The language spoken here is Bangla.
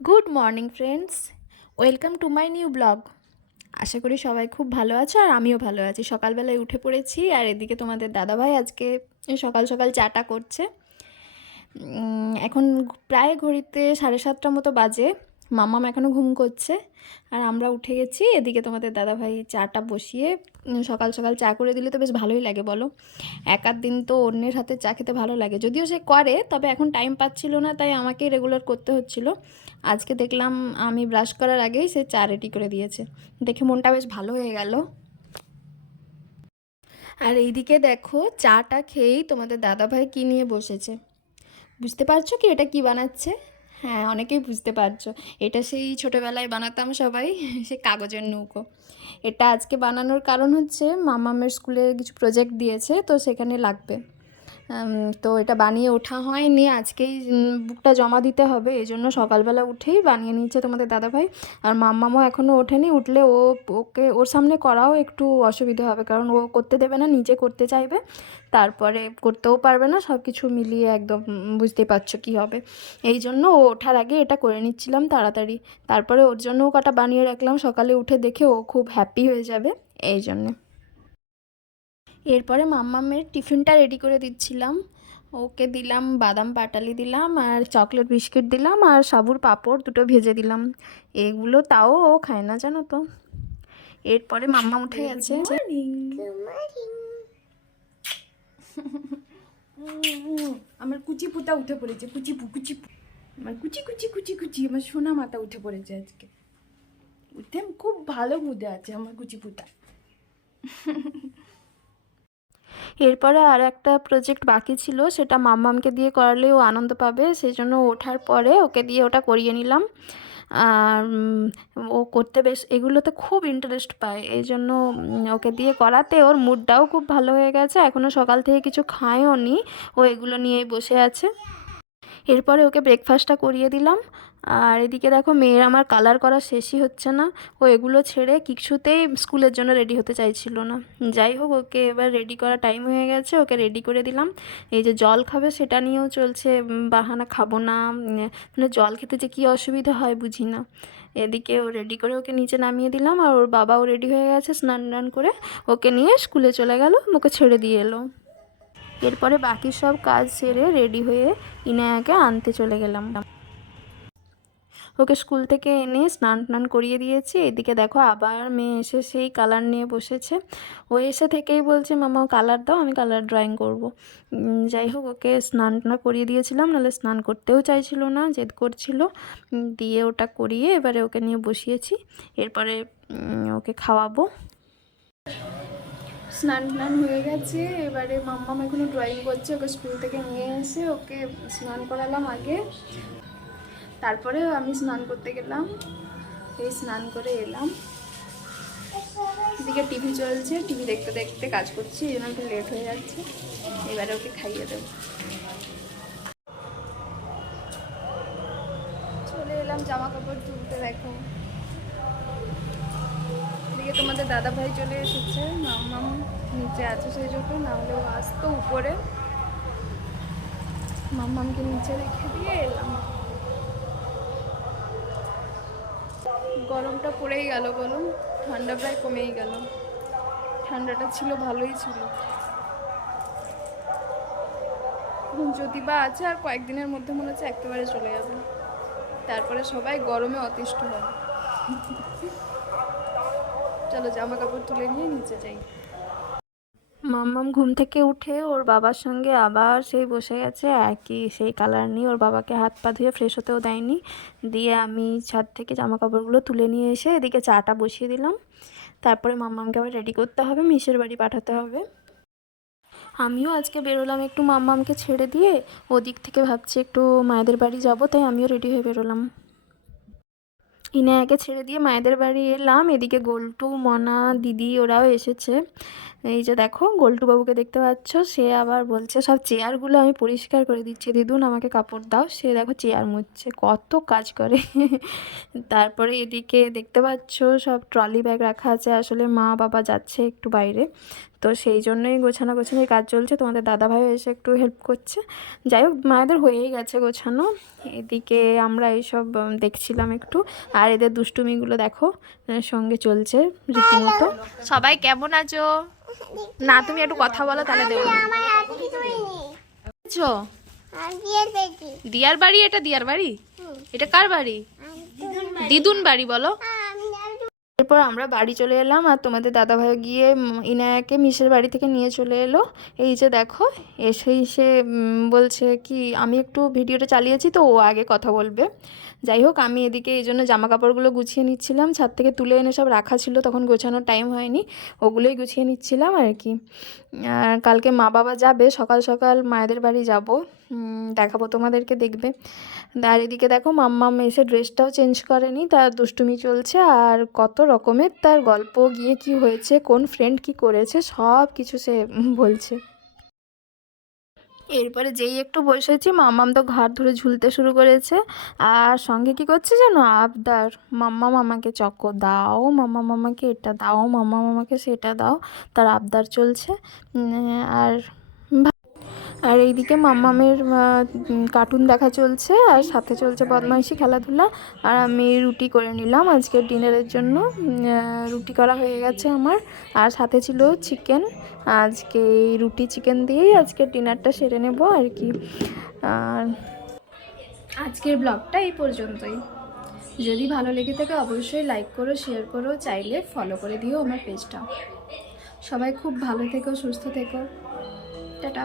Good morning friends, welcome to my new blog. আশা করি সবাই খুব ভালো আছো আর আমিও ভালো আছি। সকালবেলায় উঠে পড়েছি আর এদিকে তোমাদের দাদাভাই আজকে সকাল সকাল চাটা করছে। এখন প্রায় ঘড়িতে 7:30 মতো বাজে। মাম্মাম এখনও ঘুম করছে আর আমরা উঠে গেছি। এদিকে তোমাদের দাদাভাই চাটা বসিয়ে সকাল সকাল চা করে দিলে তো বেশ ভালোই লাগে বলো। এক আধ দিন তো অন্যের হাতে চা খেতে ভালো লাগে, যদিও সে করে, তবে এখন টাইম পাচ্ছিল না, তাই আমাকেই রেগুলার করতে হচ্ছিল। আজকে দেখলাম আমি ব্রাশ করার আগেই সে চা রেডি করে দিয়েছে, দেখে মনটা বেশ ভালো হয়ে গেল। আর এইদিকে দেখো চাটা খেয়েই তোমাদের দাদাভাই কী নিয়ে বসেছে। বুঝতে পারছো কি এটা কি বানাচ্ছে? হ্যাঁ, অনেকেই বুঝতে পারছো। এটা সেই ছোটোবেলায় বানাতাম সবাই, সে কাগজের নৌকো। এটা আজকে বানানোর কারণ হচ্ছে মামামের স্কুলে কিছু প্রজেক্ট দিয়েছে, তো সেখানে লাগবে। তো এটা বানিয়ে ওঠা হয়নি, আজকেই বুকটা জমা দিতে হবে, এই জন্য সকালবেলা উঠেই বানিয়ে নিচ্ছে তোমাদের দাদাভাই। আর মাম্মামও এখনও ওঠেনি, উঠলে ওকে ওর সামনে করাও একটু অসুবিধা হবে, কারণ ও করতে দেবে না, নিজে করতে চাইবে, তারপরে করতেও পারবে না, সব কিছু মিলিয়ে একদম বুঝতেই পারছো কী হবে। এই জন্য ও ওঠার আগে এটা করে নিচ্ছিলাম তাড়াতাড়ি, তারপরে ওর জন্যও কটা বানিয়ে রাখলাম, সকালে উঠে দেখে ও খুব হ্যাপি হয়ে যাবে এই জন্যে। এরপরে মাম্মামের টিফিনটা রেডি করে দিচ্ছিলাম। ওকে দিলাম বাদাম পাটালি দিলাম আর চকলেট বিস্কিট দিলাম আর সাবুর পাঁপড় দুটো ভেজে দিলাম। এগুলো তাও ও খায় না জানো তো। এরপরে মাম্মাম উঠে গেছে। আমার কুচি পুতা উঠে পড়েছে, আমার কুচি কুচি কুচি কুচি আমার সোনা মাতা উঠে পড়েছে আজকে। উঠে খুব ভালো মুদে আছে আমার কুচি পুতা। এরপরে আর একটা প্রজেক্ট বাকি ছিল, সেটা মাম্মামকে দিয়ে করালে ও আনন্দ পাবে, সেই জন্য ওঠার পরে ওকে দিয়ে ওটা করিয়ে নিলাম। আর ও করতে বেশ এগুলোতে খুব ইন্টারেস্ট পায়, এই জন্য ওকে দিয়ে করাতে ওর মুডটাও খুব ভালো হয়ে গেছে। এখনও সকাল থেকে কিছু খায়ও নি, ও এগুলো নিয়েই বসে আছে। এরপরে ওকে ব্রেকফাস্টটা করিয়ে দিলাম। আর এদিকে দেখো মেয়ের আমার কালার করা শেষই হচ্ছে না, ও এগুলো ছেড়ে কিছুতেই স্কুলের জন্য রেডি হতে চাইছিল না। যাই হোক, ওকে এবার রেডি করা টাইম হয়ে গেছে, ওকে রেডি করে দিলাম। এই যে জল খাবে সেটা নিয়েও চলছে বাহানা, খাবো না, মানে জল খেতে যে কী অসুবিধা হয় বুঝি না। এদিকে ও রেডি করে ওকে নিচে নামিয়ে দিলাম আর ওর বাবাও রেডি হয়ে গেছে, স্নান টান করে ওকে নিয়ে স্কুলে চলে গেল, ওকে ছেড়ে দিয়ে এলো। এরপরে বাকি সব কাজ সেরে রেডি হয়ে ইনায়াকে আনতে চলে গেলাম। ওকে স্কুল থেকে এনে স্নান টান করিয়ে দিয়েছি। এদিকে দেখো আবার মেয়ে এসে সেই কালার নিয়ে বসেছে। ও এসে থেকেই বলছে মামা কালার দাও, আমি কালার ড্রয়িং করব। যাই হোক, ওকে স্নান টান করিয়ে দিয়েছিলাম, নাহলে স্নান করতেও চাইছিল না, জেদ করছিল। দিয়ে ওটা করিয়ে এবারে ওকে নিয়ে বসিয়েছি। এরপরে ওকে খাওয়াবো। স্নান টান হয়ে গেছে, এবারে মাম্মাম এখনো ড্রয়িং করছে। ওকে স্কুল থেকে নিয়ে এসে ওকে স্নান করালাম আগে, তারপরে আমি স্নান করতে গেলাম। এই স্নান করে এলাম, এদিকে টিভি চলছে, টিভি দেখতে দেখতে কাজ করছি, এই জন্য একটু লেট হয়ে যাচ্ছে। এবারে ওকে খাইয়ে দেবো। চলে এলাম জামা কাপড় তুলতে। দেখো এদিকে তোমাদের দাদা ভাই চলে এসেছে, মাম্মাম নিচে আছে সেই জন্য, নাহলেও আসতো উপরে। মাম্মামকে নিচে রেখে দিয়ে এলাম। গরমটা পড়েই গেল বলো, ঠান্ডা প্রায় কমেই গেল। ঠান্ডাটা ছিল, ভালোই ছিল। যদি বা আছে আর কয়েকদিনের মধ্যে মনে হচ্ছে একেবারে চলে যাবে, তারপরে সবাই গরমে অতিষ্ঠ হবে। চলো জামা কাপড় তুলে নিয়ে নিচে যাই। মাম্মাম ঘুম থেকে উঠে ওর বাবার সঙ্গে আবার সেই বসে গেছে, একই সেই কালার নিয়ে। ওর বাবাকে হাত পা ধুয়ে ফ্রেশ হতেও দেয়নি। দিয়ে আমি ছাদ থেকে জামা কাপড়গুলো তুলে নিয়ে এসে এদিকে চাটা বসিয়ে দিলাম। তারপরে মাম্মামকে আবার রেডি করতে হবে, মিসের বাড়ি পাঠাতে হবে। আমিও আজকে বেরোলাম একটু মাম্মামকে ছেড়ে দিয়ে, ওদিক থেকে ভাবছি একটু মায়েদের বাড়ি যাব, তাই আমিও রেডি হয়ে বেরোলাম। ইনায়াকে ছেড়ে দিয়ে মায়েদের বাড়ি এলাম। এদিকে গোল্টু, মনা, দিদি ওরাও এসেছে। এই যে দেখো গোল্টু বাবুকে দেখতে পাচ্ছ, সে আবার বলছে সব চেয়ারগুলো আমি পরিষ্কার করে দিচ্ছি, দিদুন আমাকে কাপড় দাও। সে দেখো চেয়ার মুছছে, কত কাজ করে। তারপরে এদিকে দেখতে পাচ্ছ সব ট্রলি ব্যাগ রাখা আছে, আসলে মা বাবা যাচ্ছে একটু বাইরে, তো সেই জন্যই গোছানো গোছানোর কাজ চলছে। তোমাদের দাদাভাই এসে একটু হেল্প করছে। যাই হোক মায়েদের হয়েই গেছে গোছানো। এদিকে আমরা এইসব দেখছিলাম একটু, আর এদের দুষ্টুমিগুলো দেখো সঙ্গে চলছে রীতিমতো। সবাই কেমন আছো? না তুমি একটু কথা বলো তাহলে দেবো। দিয়ার বাড়ি? এটা দিয়ার বাড়ি? এটা কার বাড়ি? দিদুন বাড়ি বলো। এরপর আমরা বাড়ি চলে এলাম, আর তোমাদের দাদাভাই গিয়ে ইনায়াকে মিশের বাড়ি থেকে নিয়ে চলে এলো। এই যে দেখো এসেই সে বলছে কি আমি একটু ভিডিওটা চালিয়েছি তো ও আগে কথা বলবে। যাই হোক আমি এদিকে এই জন্য জামা কাপড়গুলো গুছিয়ে নিচ্ছিলাম, ছাদ থেকে তুলে এনে সব রাখা ছিল, তখন গোছানোর টাইম হয়নি, ওগুলোই গুছিয়ে নিচ্ছিলাম আর কি। আর কালকে মা বাবা যাবে, সকাল সকাল মায়েদের বাড়ি যাব, দেখাবো তোমাদেরকে, দেখবে। আর এদিকে দেখো মাম্মাম এসে ড্রেসটাও চেঞ্জ করেনি, তার দুষ্টুমি চলছে, আর কত রকমের তার গল্প, গিয়ে কি হয়েছে, কোন ফ্রেন্ড কি করেছে, সব কিছু সে বলছে। এরপরে যেই একটু বসেছি মাম্মাম তো ঘাড় ধরে ঝুলতে শুরু করেছে, আর সঙ্গে কি করছে জানো, আবদার, মাম্মা মামাকে চকো দাও, মাম্মা মামাকে এটা দাও, মাম্মা মামাকে সেটা দাও, তার আবদার চলছে। আর আর এইদিকে মাম্মামের কার্টুন দেখা চলছে, আর সাথে চলছে বদমাইশি খেলাধুলা। আর আমি রুটি করে নিলাম আজকের ডিনারের জন্য, রুটি করা হয়ে গেছে আমার, আর সাথে ছিল চিকেন। আজকে এই রুটি চিকেন দিয়েই আজকের ডিনারটা সেরে নেব আর কি। আর আজকের ব্লগটা এই পর্যন্তই। যদি ভালো লেগে থাকে অবশ্যই লাইক করো, শেয়ার করো, চাইলে ফলো করে দিও আমার পেজটা। সবাই খুব ভালো থেকো, সুস্থ থেকো, টাটা।